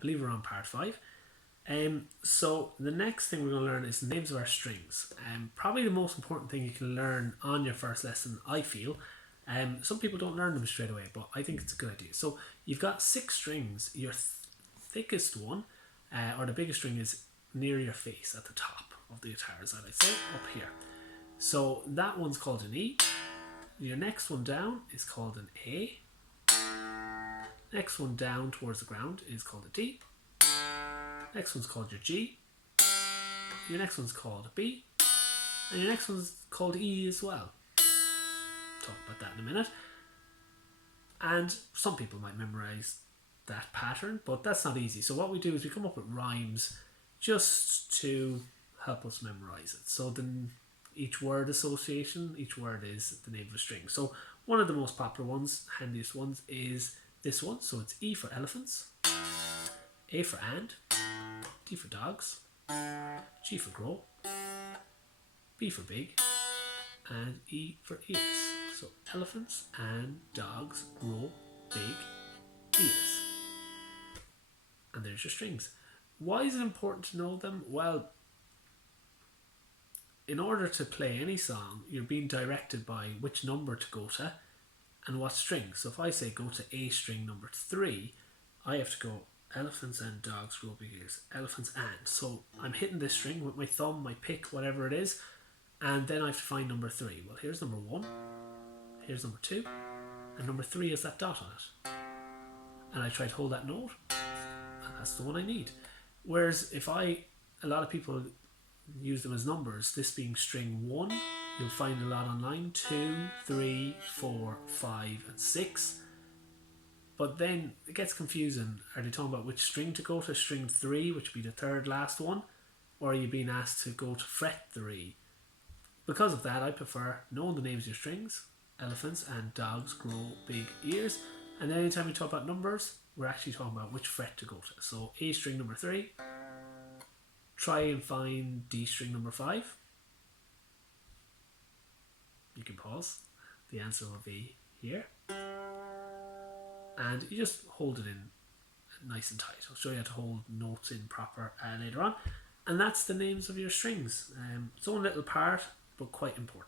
believe we're on part 5. So the next thing we're going to learn is the names of our strings. Probably the most important thing you can learn on your first lesson, I feel. Some people don't learn them straight away, but I think it's a good idea. So you've got 6 strings. Your thickest one, or the biggest string, is near your face at the top of the guitar, as I say, up here. So that one's called an E. Your next one down is called an A. Next one down towards the ground is called a D. Next one's called your G. Your next one's called a B. And your next one's called E as well. Talk about that in a minute. And some people might memorize that pattern, but that's not easy. So what we do is we come up with rhymes just to help us memorize it. So then each word association, each word is the name of a string. So one of the most popular ones, handiest ones, is this one. So it's E for elephants, A for and, D for dogs, G for grow, B for big, and E for ears. So elephants and dogs grow big ears. And there's your strings. Why is it important to know them? Well, in order to play any song, you're being directed by which number to go to and what string. So if I say go to A string number 3, I have to go elephants and dogs grow big ears, elephants and. So I'm hitting this string with my thumb, my pick, whatever it is, and then I have to find number 3. Well, here's number 1, here's number 2, and number 3 is that dot on it. And I try to hold that note, and that's the one I need. Whereas if a lot of people use them as numbers, this being string 1, you'll find a lot online, 2, 3, 4, 5, and 6. But then it gets confusing. Are they talking about which string to go to? String 3, which would be the third last one? Or are you being asked to go to fret 3? Because of that, I prefer knowing the names of your strings. Elephants and dogs grow big ears. And then anytime we talk about numbers, we're actually talking about which fret to go to. So A string number 3. Try and find D string number 5. You can pause. The answer will be here. And you just hold it in nice and tight. I'll show you how to hold notes in proper later on. And that's the names of your strings. It's one little part, but quite important.